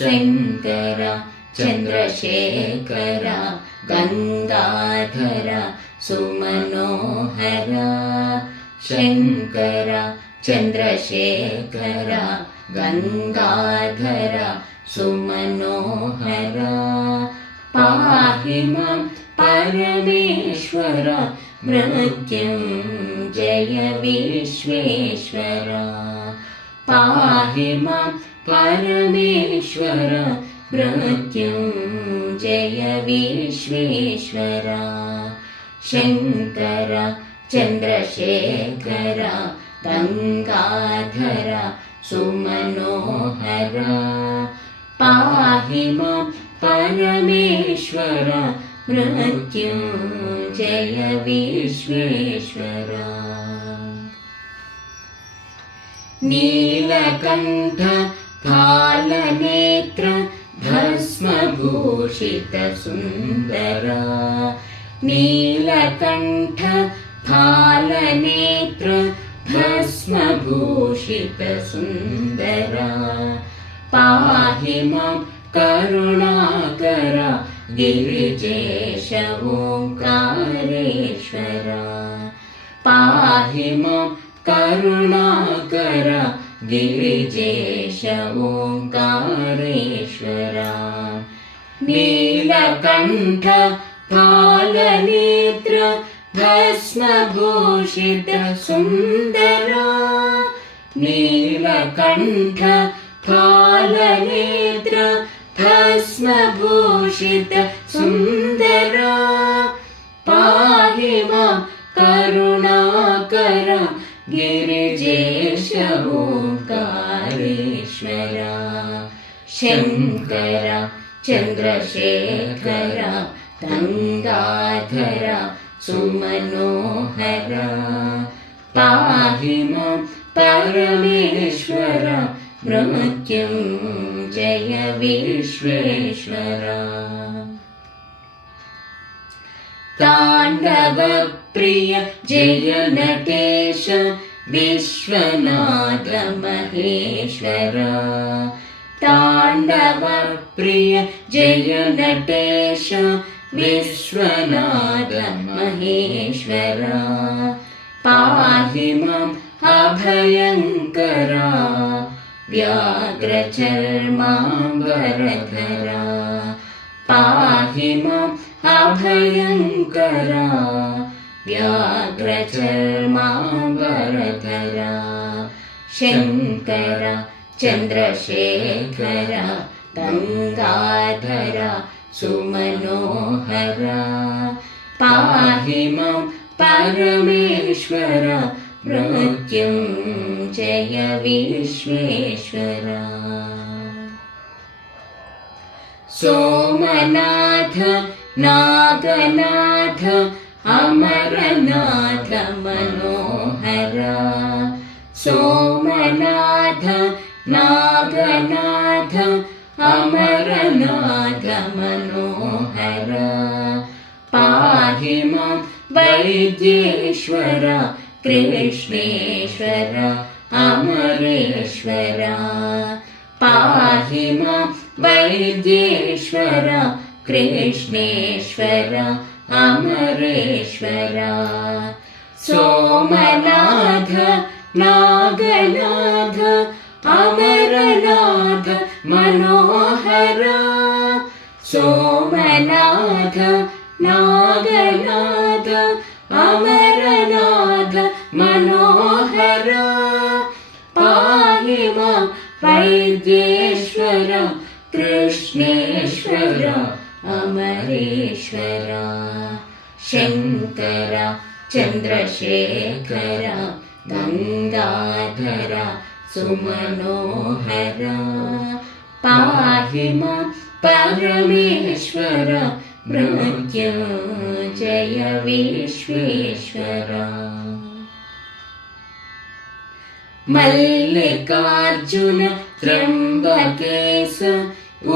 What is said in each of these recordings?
शङ्कर चन्द्रशेखर गङ्गाधर सुमनोहर शङ्कर चन्द्रशेखर गङ्गाधर सुमनोहर पाहि मां परमेश्वर मृत्युञ्जय विश्वेश्वर पाहि मां परमेश्वर मृत्युञ्जय विश्वेश्वर शङ्कर चन्द्रशेखर गङ्गाधर सुमनोहर पाहि मां परमेश्वर मृत्युञ्जय विश्वेश्वर नीलकण्ठ फालनेत्र भस्मभूषित सुन्दर नीलकण्ठ फालनेत्र भस्मभूषित सुन्दर पाहि मां करुणाकर गिरिजेश ओङ्कारेश्वर पाहि मां करुणाकर गिरिजेश ओङ्कारेश्वर नीलकण्ठ फालनेत्र भस्मभूषित सुन्दर नीलकण्ठ फालनेत्र भस्मभूषित सुन्दर पाहि मां करुणाकर गिरिजेश ओङ्कारेश्वर शङ्कर चन्द्रशेखर गङ्गाधर सुमनोहर पाहि मां परमेश्वर मृत्युञ्जय विश्वेश्वर ताण्डव प्रिय जय नटेश विश्वनाथ महेश्वर ताण्डव प्रिय जय नटेश विश्वनाथ महेश्वर पाहि मां अभयङ्कर व्याघ्रचर्माम्बरधर पाहि मां अभयङ्कर व्याघ्रचर्माम्बरधर शङ्कर चन्द्रशेखर गङ्गाधर सुमनोहर पाहि मां परमेश्वर मृत्युञ्जय विश्वेश्वर सोमनाथ नागनाथ अमरनाथ मनोहर सोमनाथ नागनाथ अमरनाथ मनोहर पाहि मां वैद्येश्वर कृष्णेश्वर अमरेश्वर पाहि मां वैद्येश्वर कृष्णेश्वर अमरेश्वर सोमनाथ नागनाथ अमरनाथ मनोहर सोमनाथ नागनाथ अमरनाथ मनोहर पाहि मां वैद्येश्वर कृष्णेश्वर अमरेश्वर शङ्कर चन्द्रशेखर गङ्गाधर सुमनोहर पाहि मां परमेश्वर मृत्युञ्जय विश्वेश्वर मल्लिकार्जुन त्र्यम्बकेश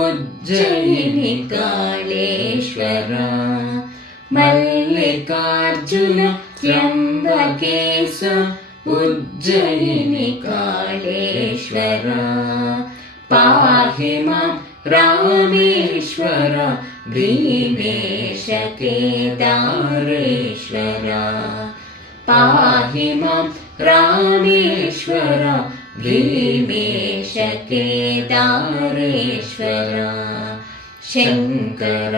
उज्जयिनि कालेश्वर मल्लिकार्जुन त्र्यम्बकेश उज्जयिनि कालेश्वर पाहि मां रामेश्वर भीमेश केदारेश्वर पाहि मां रामेश्वर भीमेश केदारेश्वर शङ्कर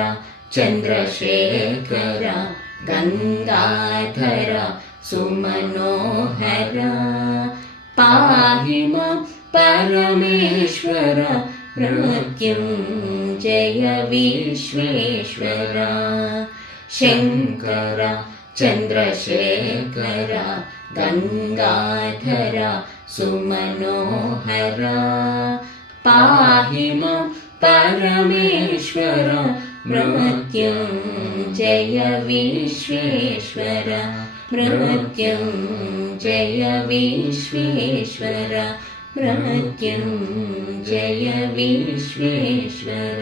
चन्द्रशेखर गङ्गाधर सुमनोहर पाहि मां परमेश्वर मृत्युञ्जय विश्वेश्वर शङ्कर चन्द्रशेखर गङ्गाधर सुमनोहर पाहि मां परमेश्वर मृत्युञ्जय विश्वेश्वर मृत्युञ्जय विश्वेश्वर मृत्युञ्जय विश्वेश्वर।